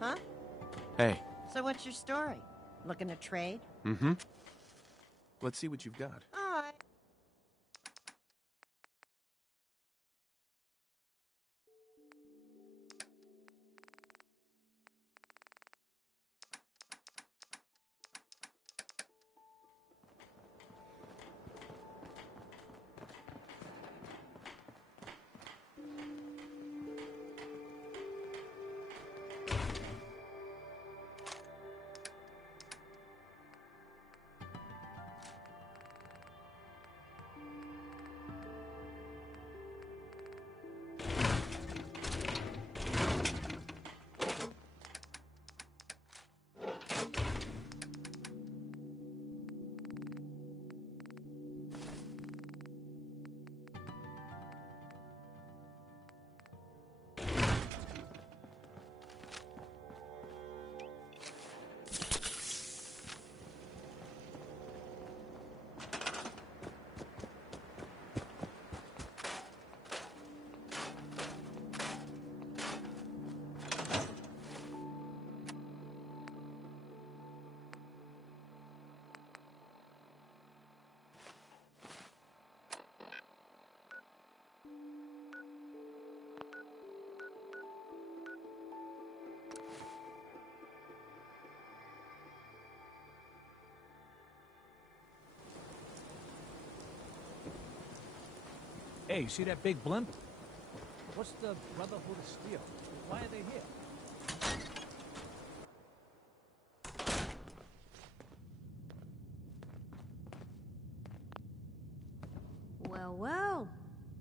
Huh? Hey. So what's your story? Looking to trade? Mm-hmm. Let's see what you've got. All right. Hey, you see that big blimp? What's the Brotherhood of Steel? Why are they here? Well, well.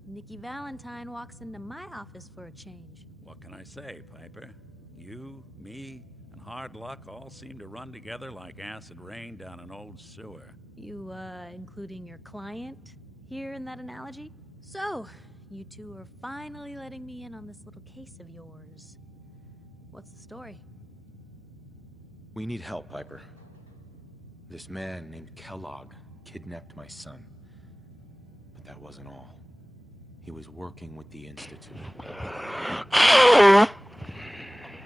Nikki Valentine walks into my office for a change. What can I say, Piper? You, me, and hard luck all seem to run together like acid rain down an old sewer. You, including your client here in that analogy? So, you two are finally letting me in on this little case of yours. What's the story? We need help, Piper. This man named Kellogg kidnapped my son. But that wasn't all. He was working with the Institute.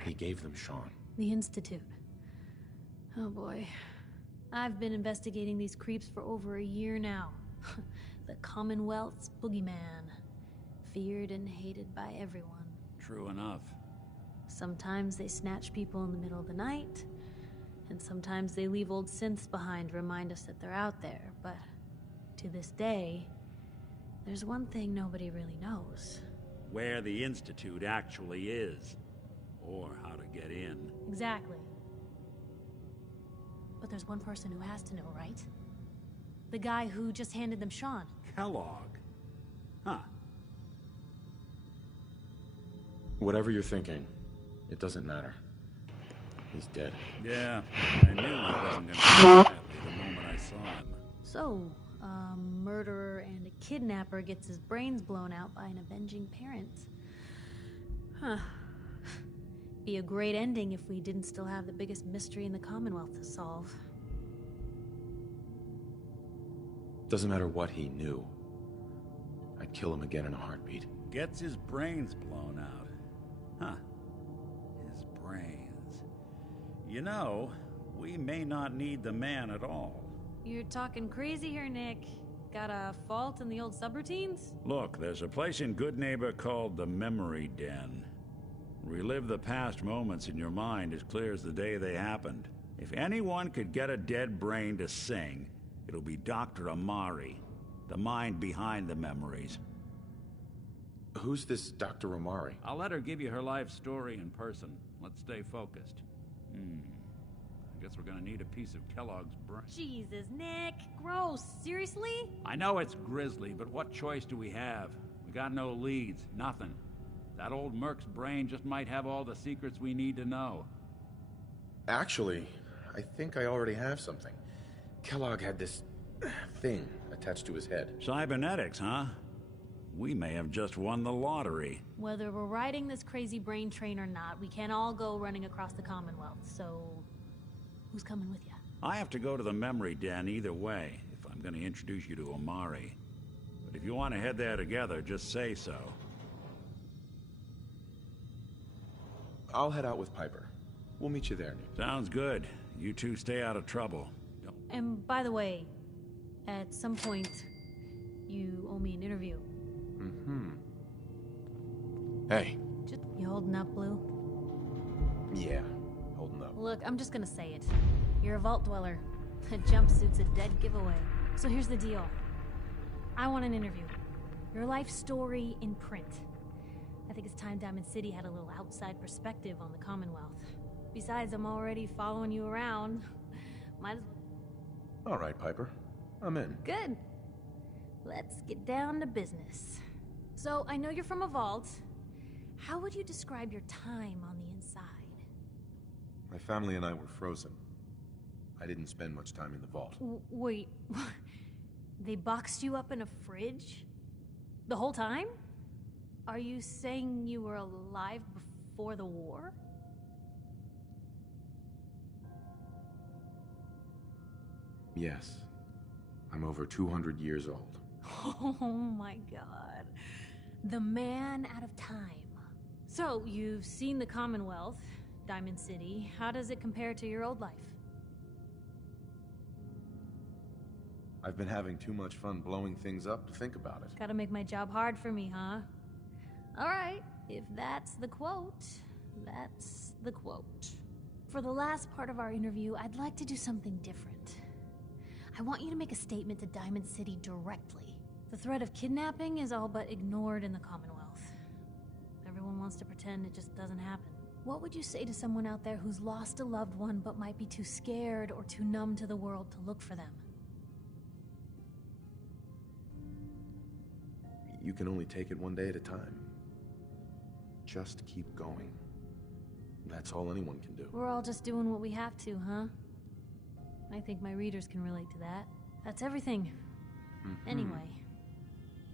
He gave them Sean. The Institute. Oh boy. I've been investigating these creeps for over a year now. The Commonwealth's boogeyman. Feared and hated by everyone. True enough. Sometimes they snatch people in the middle of the night, and sometimes they leave old synths behind to remind us that they're out there, but to this day, there's one thing nobody really knows. Where the Institute actually is. Or how to get in. Exactly. But there's one person who has to know, right? The guy who just handed them Sean. Kellogg? Huh. Whatever you're thinking, it doesn't matter. He's dead. Yeah, I knew he wasn't gonna be happy the moment I saw him. So, a murderer and a kidnapper gets his brains blown out by an avenging parent. Huh. Be a great ending if we didn't still have the biggest mystery in the Commonwealth to solve. Doesn't matter what he knew. I'd kill him again in a heartbeat. Gets his brains blown out. Huh. His brains. You know, we may not need the man at all. You're talking crazy here, Nick. Got a fault in the old subroutines? Look, there's a place in Good Neighbor called the Memory Den. Relive the past moments in your mind as clear as the day they happened. If anyone could get a dead brain to sing, it'll be Dr. Amari, the mind behind the memories. Who's this Dr. Amari? I'll let her give you her life story in person. Let's stay focused. I guess we're gonna need a piece of Kellogg's brain. Jesus, Nick. Gross. Seriously? I know it's grisly, but what choice do we have? We got no leads, nothing. That old Merc's brain just might have all the secrets we need to know. Actually, I think I already have something. Kellogg had this thing attached to his head. Cybernetics, huh? We may have just won the lottery. Whether we're riding this crazy brain train or not, we can't all go running across the Commonwealth, so... who's coming with you? I have to go to the memory den either way, if I'm gonna introduce you to Amari. But if you want to head there together, just say so. I'll head out with Piper. We'll meet you there, Nick. Sounds good. You two stay out of trouble. And by the way, at some point, you owe me an interview. Hey. You holding up, Blue? Yeah, holding up. Look, I'm just gonna say it. You're a vault dweller. A jumpsuit's a dead giveaway. So here's the deal. I want an interview. Your life story in print. I think it's time Diamond City had a little outside perspective on the Commonwealth. Besides, I'm already following you around. Might as well... All right, Piper. I'm in. Good. Let's get down to business. So, I know you're from a vault. How would you describe your time on the inside? My family and I were frozen. I didn't spend much time in the vault. Wait, they boxed you up in a fridge? The whole time? Are you saying you were alive before the war? Yes. I'm over 200 years old. Oh my god. The man out of time. So, you've seen the Commonwealth, Diamond City. How does it compare to your old life? I've been having too much fun blowing things up to think about it. Gotta make my job hard for me, huh? Alright, if that's the quote, that's the quote. For the last part of our interview, I'd like to do something different. I want you to make a statement to Diamond City directly. The threat of kidnapping is all but ignored in the Commonwealth. Everyone wants to pretend it just doesn't happen. What would you say to someone out there who's lost a loved one but might be too scared or too numb to the world to look for them? You can only take it one day at a time. Just keep going. That's all anyone can do. We're all just doing what we have to, huh? I think my readers can relate to that. That's everything. Anyway,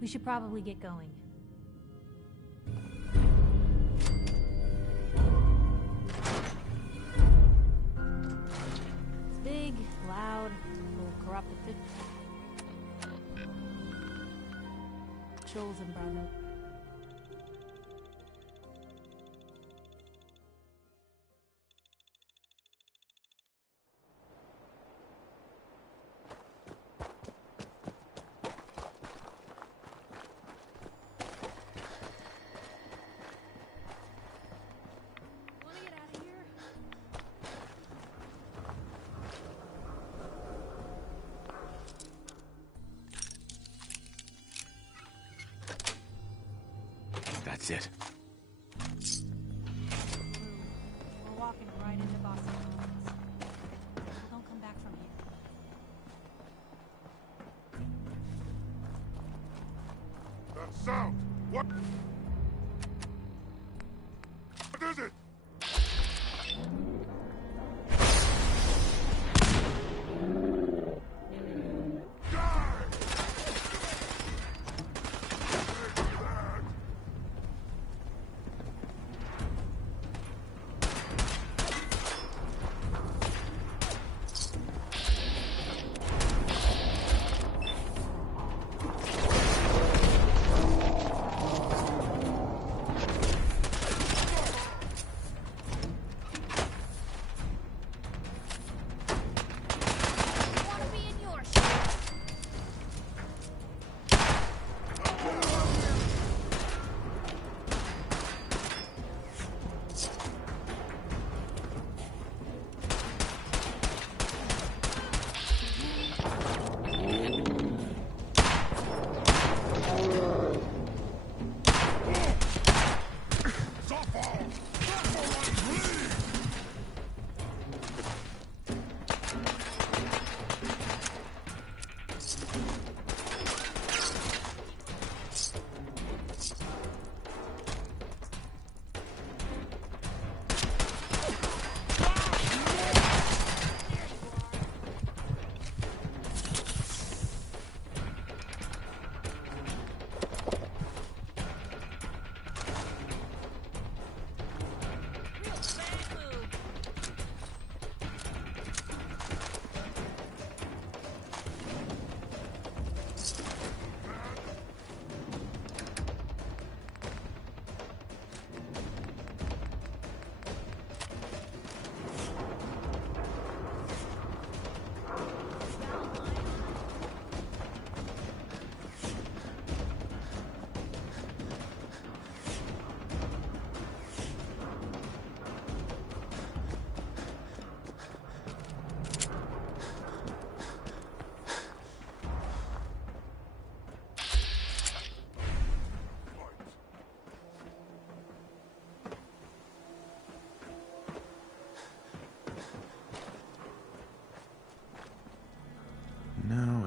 we should probably get going. It's big, loud, a little corrupted. Chosen, brother. That's it. We're walking right into Boston. Don't come back from here. That sound! What is it?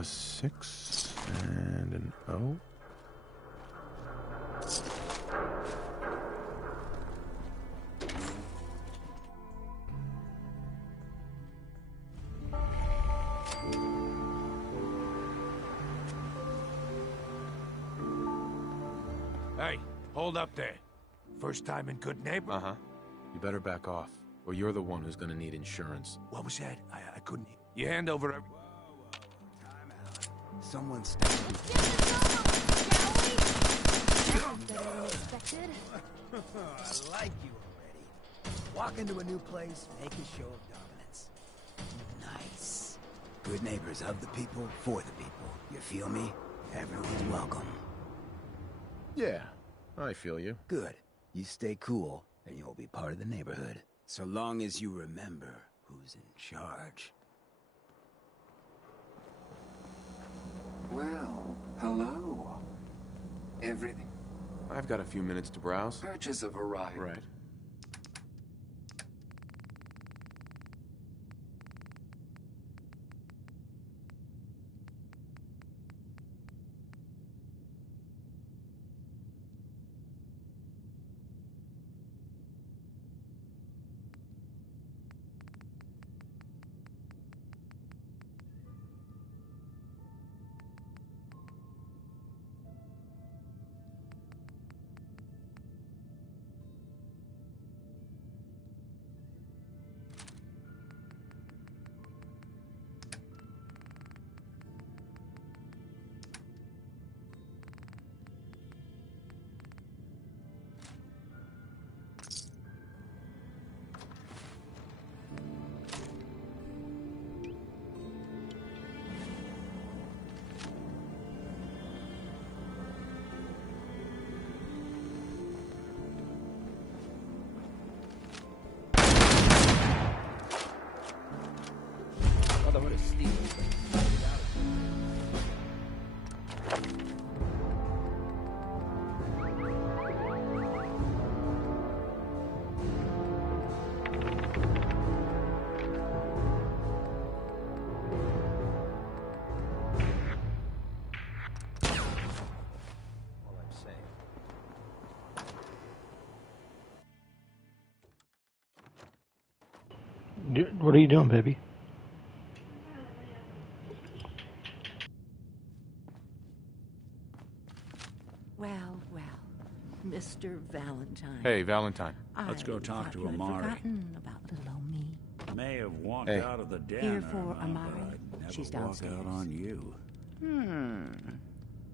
a 6 and an O. Hey, hold up there. First time in Good Neighbor? Uh-huh. You better back off, or you're the one who's gonna need insurance. What was that? I couldn't... You hand over every... Time out. Someone stand. Better than expected. I like you already. Walk into a new place, make a show of dominance. Nice. Good neighbors of the people, for the people. You feel me? Everyone's welcome. Yeah, I feel you. Good. You stay cool, and you'll be part of the neighborhood. So long as you remember who's in charge. Well, hello. Everything. I've got a few minutes to browse. Purchase have arrived. Right. Brotherhood of Steel. All I'm saying. What are you doing, baby? Well, Mr. Valentine. Hey, Valentine. Let's go talk thought to you had Amari. forgotten about little old me. May have walked Hey. out of the den. Here for Irma, Amari. but I'd never She's walk downstairs. out on you.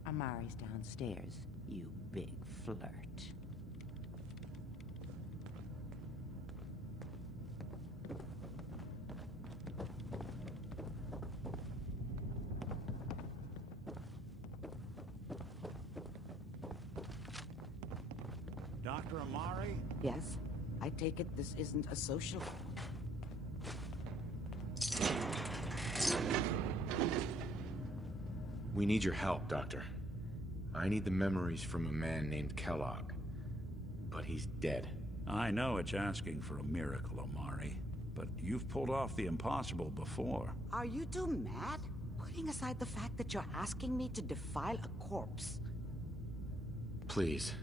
Amari's downstairs, you big flirt. Dr. Amari? Yes? I take it this isn't a social... We need your help, Doctor. I need the memories from a man named Kellogg. But he's dead. I know it's asking for a miracle, Amari. But you've pulled off the impossible before. Are you two mad? Putting aside the fact that you're asking me to defile a corpse. Please.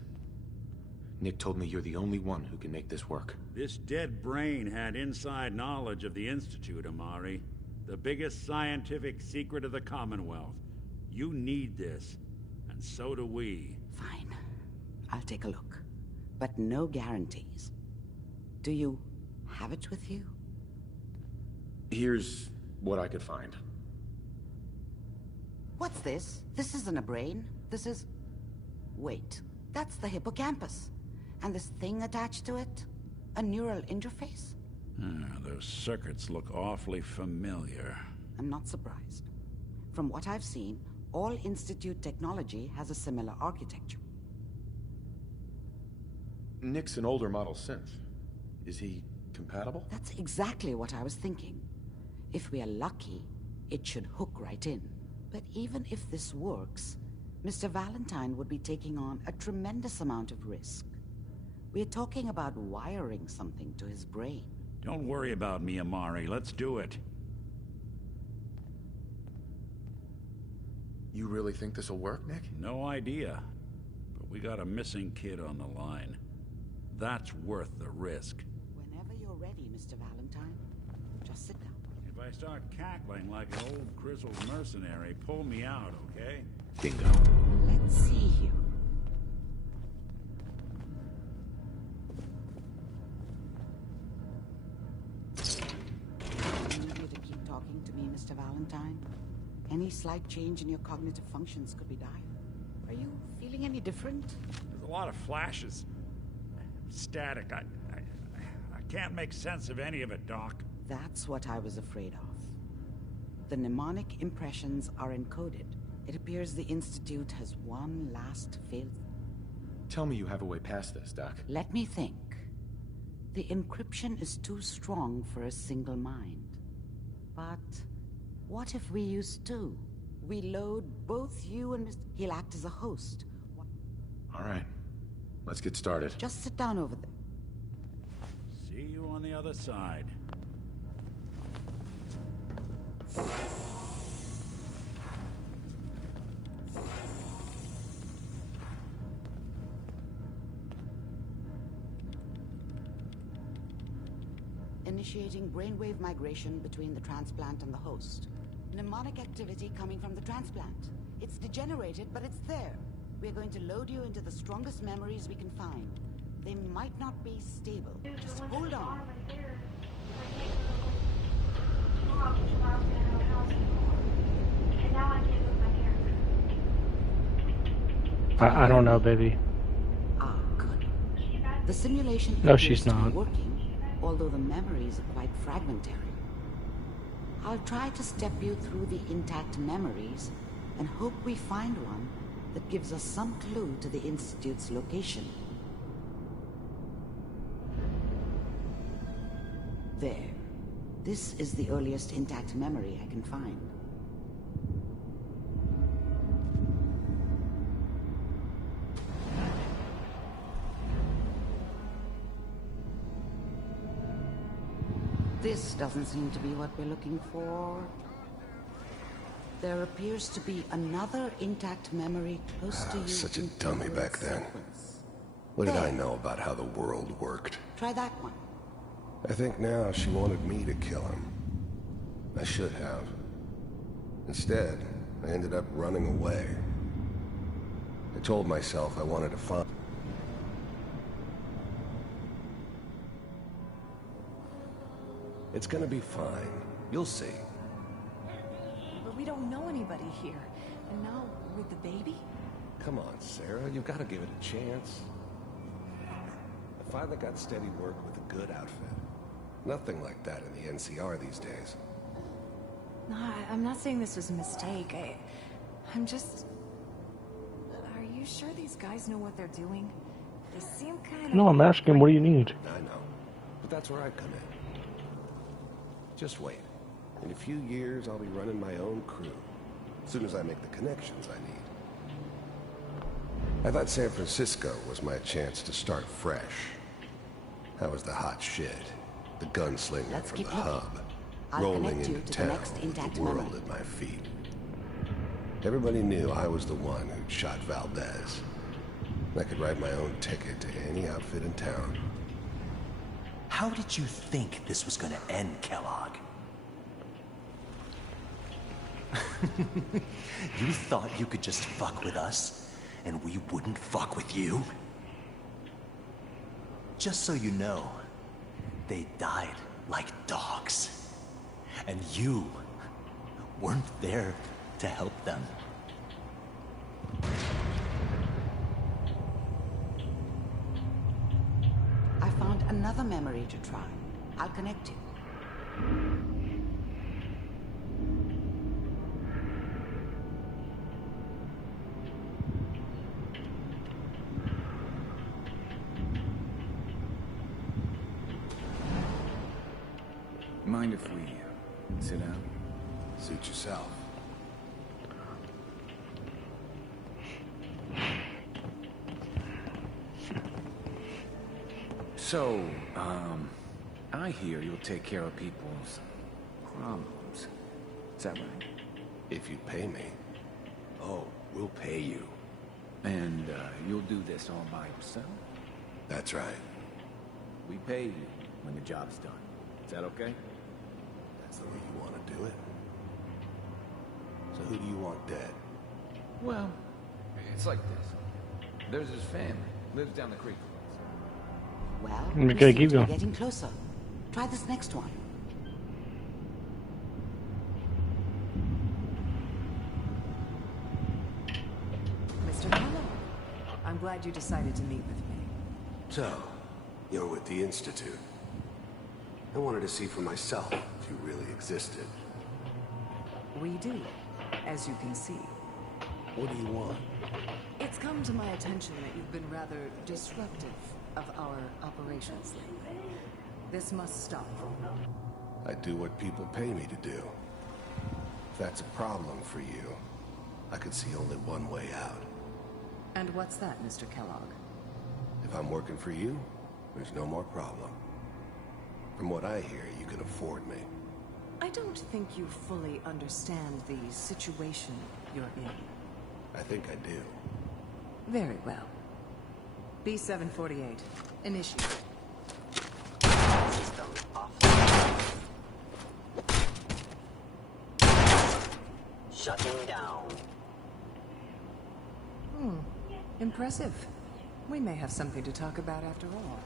Nick told me you're the only one who can make this work. This dead brain had inside knowledge of the Institute, Amari. The biggest scientific secret of the Commonwealth. You need this, and so do we. Fine. I'll take a look. But no guarantees. Do you have it with you? Here's what I could find. What's this? This isn't a brain. This is... Wait. That's the hippocampus. And this thing attached to it? A neural interface? Those circuits look awfully familiar. I'm not surprised. From what I've seen, all Institute technology has a similar architecture. Nick's an older model synth. Is he compatible? That's exactly what I was thinking. If we are lucky, it should hook right in. But even if this works, Mr. Valentine would be taking on a tremendous amount of risk. We're talking about wiring something to his brain. Don't worry about me, Amari. Let's do it. You really think this'll work, Nick? No idea. But we got a missing kid on the line. That's worth the risk. Whenever you're ready, Mr. Valentine, just sit down. If I start cackling like an old grizzled mercenary, pull me out, okay? Bingo. Let's see here. I need you to keep talking to me, Mr. Valentine. Any slight change in your cognitive functions could be dire. Are you feeling any different? There's a lot of flashes. Static. I can't make sense of any of it, Doc. That's what I was afraid of. The mnemonic impressions are encoded. It appears the Institute has one last failed. Tell me you have a way past this, Doc. Let me think. The encryption is too strong for a single mind. But what if we use two? We load both you and Mr. He'll act as a host. All right. Let's get started. Just sit down over there. See you on the other side. Initiating brainwave migration between the transplant and the host. Mnemonic activity coming from the transplant. It's degenerated, but it's there. We're going to load you into the strongest memories we can find. They might not be stable. Just hold on. I don't know, baby. Ah, good. The simulation No, appears she's to be not. working, although the memories are quite fragmentary. I'll try to step you through the intact memories and hope we find one that gives us some clue to the Institute's location. There. This is the earliest intact memory I can find. This doesn't seem to be what we're looking for. There appears to be another intact memory close to you. Such a in dummy back then. sequence. What did There. I know about how the world worked? Try that one. I think now she wanted me to kill him. I should have. Instead, I ended up running away. I told myself I wanted to find... It's gonna be fine. You'll see. But we don't know anybody here. And now, with the baby? Come on, Sarah. You've got to give it a chance. I finally got steady work with a good outfit. Nothing like that in the NCR these days. No, I'm not saying this was a mistake. I'm just... Are you sure these guys know what they're doing? They seem kind of... No, I'm asking, what do you need? I know. But that's where I come in. Just wait. In a few years, I'll be running my own crew. As soon as I make the connections I need. I thought San Francisco was my chance to start fresh. I was the hot shit. The gunslinger Let's from keep the looking. hub. I'll Rolling connect you into to the town next with intact the world memory. at my feet. Everybody knew I was the one who'd shot Valdez. I could write my own ticket to any outfit in town. How did you think this was gonna end, Kellogg? You thought you could just fuck with us, and we wouldn't fuck with you? Just so you know, they died like dogs. And you weren't there to help them. I found another memory to try. I'll connect you. Mind if we sit down? Suit yourself. So, I hear you'll take care of people's problems. Is that right? If you'd pay me. Oh, we'll pay you. And you'll do this all by yourself? That's right. We pay you when the job's done. Is that okay? That's the way you want to do it. So who do you want dead? Well, it's like this. There's his family. Lives down the creek. Well, I'm we gonna seem keep to be going. getting closer. Try this next one. Mr. Kellogg, I'm glad you decided to meet with me. So, you're with the Institute. I wanted to see for myself if you really existed. We do, as you can see. What do you want? It's come to my attention that you've been rather disruptive of our operations lately. This must stop. I do what people pay me to do. If that's a problem for you, I could see only one way out. And what's that, Mr. Kellogg? If I'm working for you, there's no more problem. From what I hear, you can afford me. I don't think you fully understand the situation you're in. I think I do. Very well. B-748, initiate. System off. Shutting down. Impressive. We may have something to talk about after all.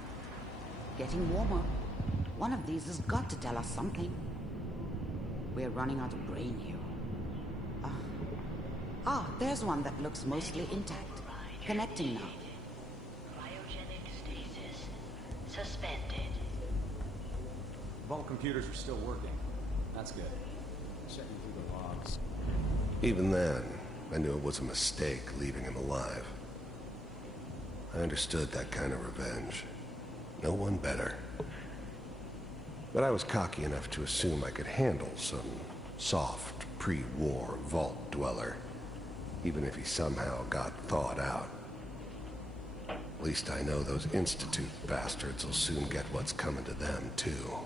Getting warmer. One of these has got to tell us something. We're running out of brain here. There's one that looks mostly intact. Connecting now. Cryogenic stasis suspended. Vault computers are still working. That's good. Checking through the logs. Even then, I knew it was a mistake leaving him alive. I understood that kind of revenge. No one better. But I was cocky enough to assume I could handle some soft, pre-war vault dweller, even if he somehow got thawed out. At least I know those Institute bastards will soon get what's coming to them, too.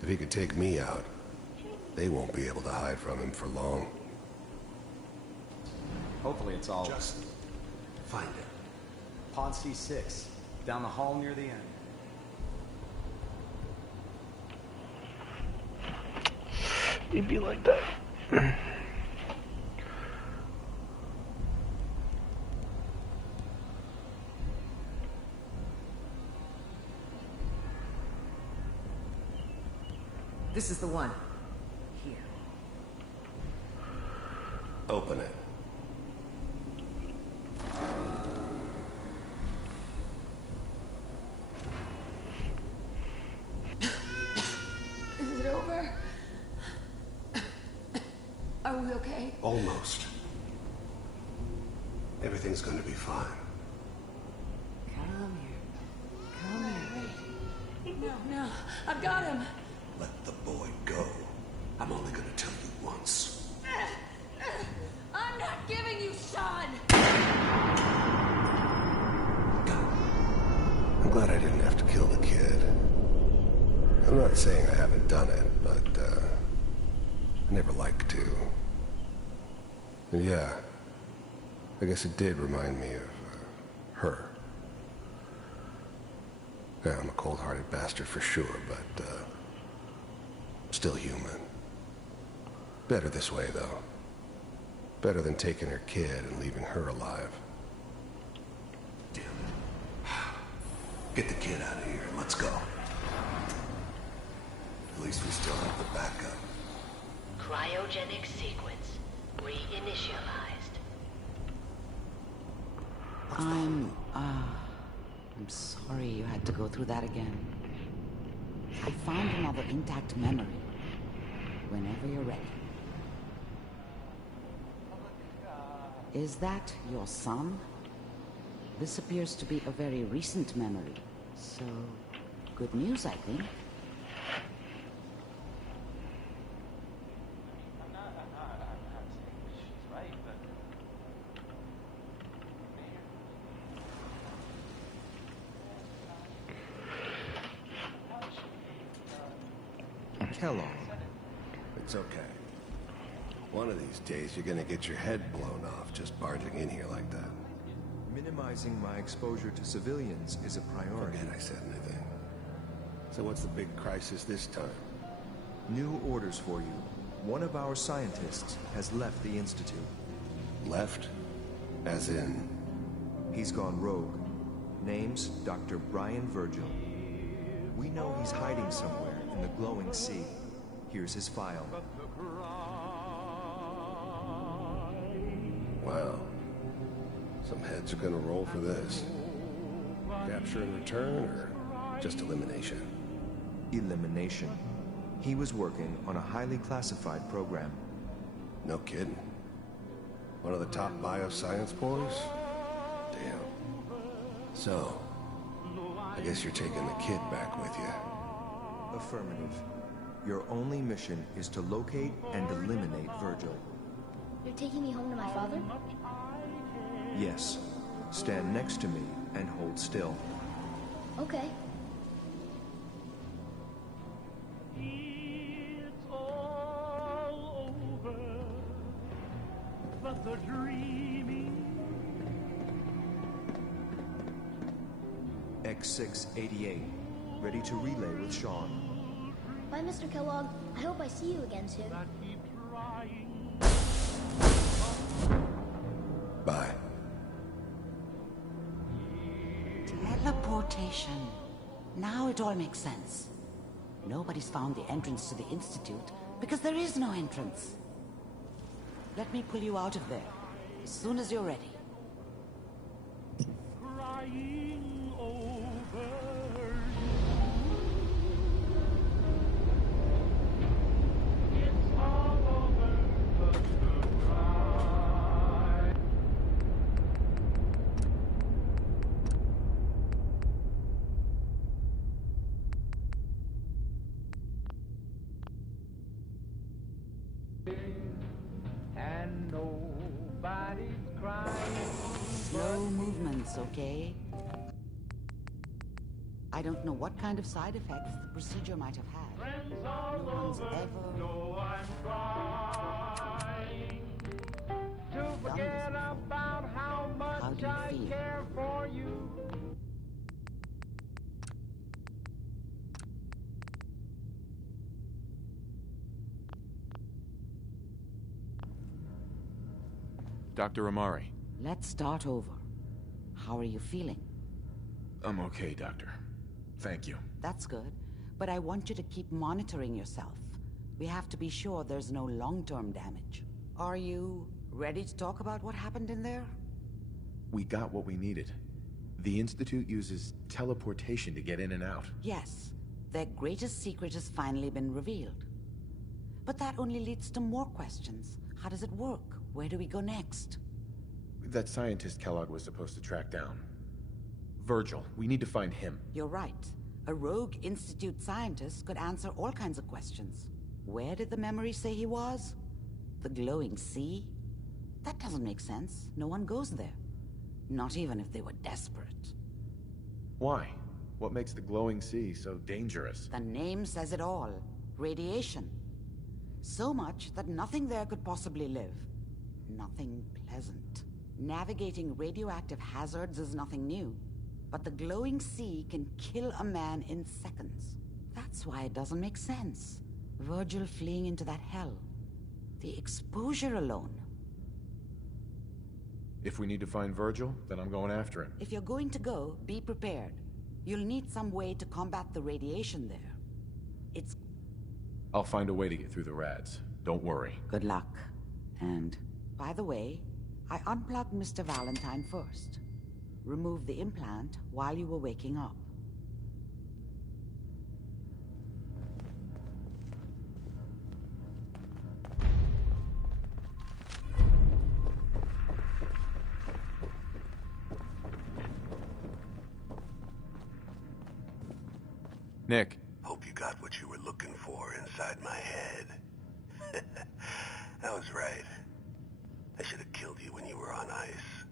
If he could take me out, they won't be able to hide from him for long. Hopefully it's all... Just find it. Pod C6, down the hall near the end. It'd be like that. This is the one. Here. Open it. Is it over? Are we okay? Almost. Everything's gonna be fine. Come here. Come here, baby. No, I've got him. Let the boy go. I'm only gonna tell you once. I'm not giving you Sean! I'm glad I didn't have to kill the kid. I'm not saying I haven't done it, but, I never like to. And yeah, I guess it did remind me of, her. Yeah, I'm a cold-hearted bastard for sure, but, still human. Better this way, though. Better than taking her kid and leaving her alive. Damn it. Get the kid out of here. Let's go. At least we still have the backup. Cryogenic sequence reinitialized. I'm sorry you had to go through that again. I found another intact memory. Whenever you're ready. Is that your son? This appears to be a very recent memory. So, good news, I think. Kellogg. It's okay. One of these days, you're gonna get your head blown off just barging in here like that. Minimizing my exposure to civilians is a priority. Forget I said anything. So what's the big crisis this time? New orders for you. One of our scientists has left the Institute. Left? As in? He's gone rogue. Name's Dr. Brian Virgil. We know he's hiding somewhere in the glowing sea. Here's his file. Wow. Some heads are gonna roll for this. Capture and return, or just elimination? Elimination. He was working on a highly classified program. No kidding. One of the top bioscience boys? Damn. So, I guess you're taking the kid back with you. Affirmative. Your only mission is to locate and eliminate Virgil. You're taking me home to my father? Yes. Stand next to me and hold still. Okay. X688. Ready to relay with Sean. Bye, Mr. Kellogg. I hope I see you again soon. Bye. Teleportation. Now it all makes sense. Nobody's found the entrance to the Institute because there is no entrance. Let me pull you out of there as soon as you're ready. And nobody's crying. Slow movements, okay? I don't know what kind of side effects the procedure might have had. No one's ever No, I'm trying to forget about how much I care for you. Dr. Amari. Let's start over. How are you feeling? I'm okay, Doctor. Thank you. That's good, but I want you to keep monitoring yourself. We have to be sure there's no long-term damage. Are you ready to talk about what happened in there? We got what we needed. The Institute uses teleportation to get in and out. Yes, their greatest secret has finally been revealed. But that only leads to more questions. How does it work? Where do we go next? That scientist Kellogg was supposed to track down. Virgil, we need to find him. You're right. A rogue Institute scientist could answer all kinds of questions. Where did the memory say he was? The glowing sea? That doesn't make sense. No one goes there. Not even if they were desperate. Why? What makes the glowing sea so dangerous? The name says it all. Radiation. So much that nothing there could possibly live. Nothing pleasant. Navigating radioactive hazards is nothing new. But the glowing sea can kill a man in seconds. That's why it doesn't make sense. Virgil fleeing into that hell. The exposure alone. If we need to find Virgil, then I'm going after him. If you're going to go, be prepared. You'll need some way to combat the radiation there. It's... I'll find a way to get through the rads. Don't worry. Good luck. And, by the way, I unplugged Mr. Valentine first. Removed the implant while you were waking up. Nick. Hope you got what you were looking for inside my head. I was right. I should have killed you when you were on ice.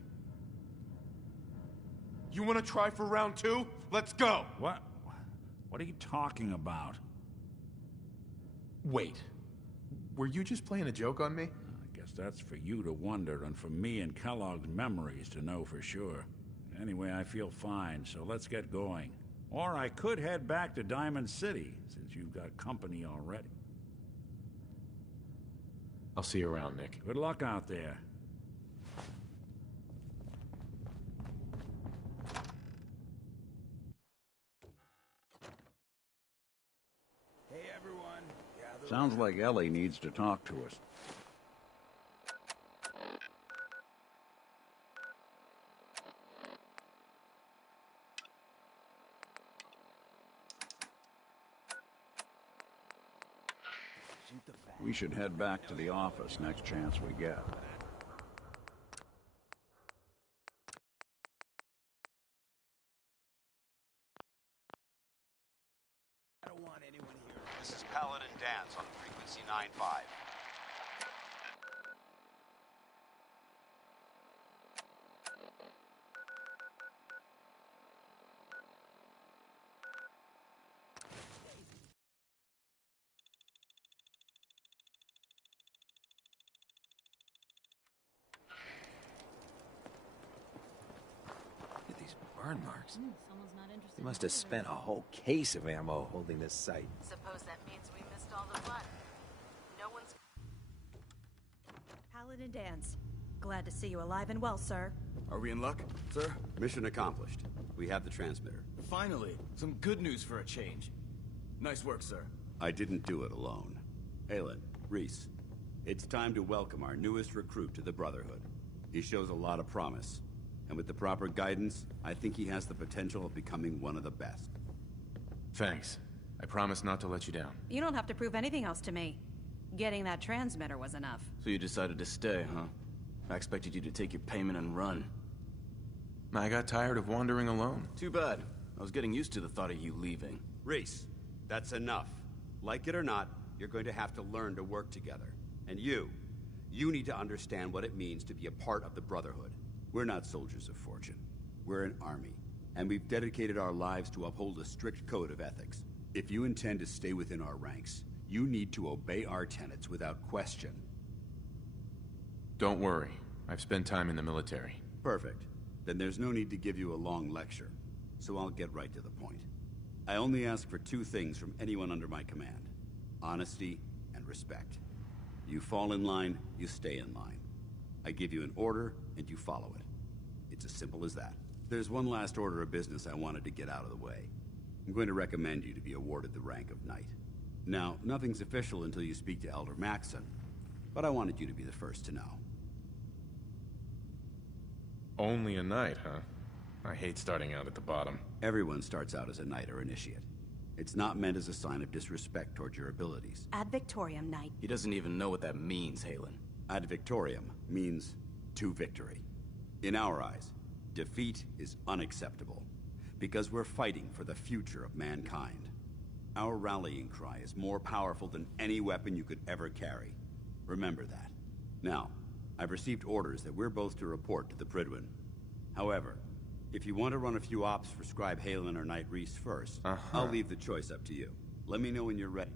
You want to try for round 2? Let's go! What? What are you talking about? Wait. Were you just playing a joke on me? that's for you to wonder and for me and Kellogg's memories to know for sure. Anyway, I feel fine, so let's get going. Or I could head back to Diamond City, since you've got company already. I'll see you around, Nick. Good luck out there. Hey, everyone. Sounds like Ellie needs to talk to us. We should head back to the office next chance we get. I don't want anyone here. This is Paladin Dance on frequency 95. Look at these burn marks. Someone's not interested. They must have spent a whole case of ammo holding this site. Suppose that means we missed all the fun. No one's... Paladin Dance. Glad to see you alive and well, sir. Are we in luck, sir? Mission accomplished. We have the transmitter. Finally, some good news for a change. Nice work, sir. I didn't do it alone. Aylin, Reese, it's time to welcome our newest recruit to the Brotherhood. He shows a lot of promise. And with the proper guidance, I think he has the potential of becoming one of the best. Thanks. I promise not to let you down. You don't have to prove anything else to me. Getting that transmitter was enough. So you decided to stay, huh? I expected you to take your payment and run. I got tired of wandering alone. Too bad. I was getting used to the thought of you leaving. Reese, that's enough. Like it or not, you're going to have to learn to work together. And you need to understand what it means to be a part of the Brotherhood. We're not soldiers of fortune. We're an army, and we've dedicated our lives to uphold a strict code of ethics. If you intend to stay within our ranks, you need to obey our tenets without question. Don't worry. I've spent time in the military. Perfect. Then there's no need to give you a long lecture, so I'll get right to the point. I only ask for two things from anyone under my command: honesty and respect. You fall in line, you stay in line. I give you an order, and you follow it. It's as simple as that. There's one last order of business I wanted to get out of the way. I'm going to recommend you to be awarded the rank of Knight. Now, nothing's official until you speak to Elder Maxson, but I wanted you to be the first to know. Only a knight, huh? I hate starting out at the bottom. Everyone starts out as a knight or initiate. It's not meant as a sign of disrespect towards your abilities. Ad Victoriam, Knight. He doesn't even know what that means, Halen. Ad Victoriam means to victory. In our eyes, defeat is unacceptable, because we're fighting for the future of mankind. Our rallying cry is more powerful than any weapon you could ever carry. Remember that. Now, I've received orders that we're both to report to the Pridwin. However, if you want to run a few ops for Scribe Halen or Knight Reese first, I'll leave the choice up to you. Let me know when you're ready.